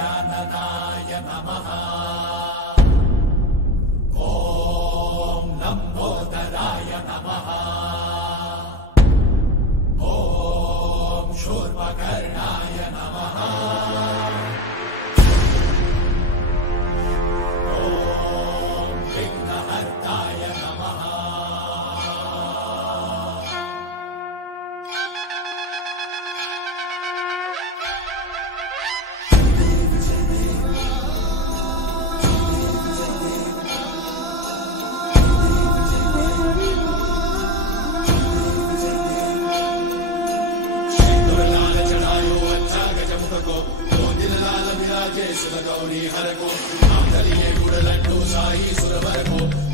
गजाननाय नमः। ॐ लम्बोदराय नमः। ॐ शूर्पकर्णाय नमः। ॐ विघ्नहर्ताय नमः। गौरी हर को आंधलिए गुड़ लड्डू शाही सुरवर को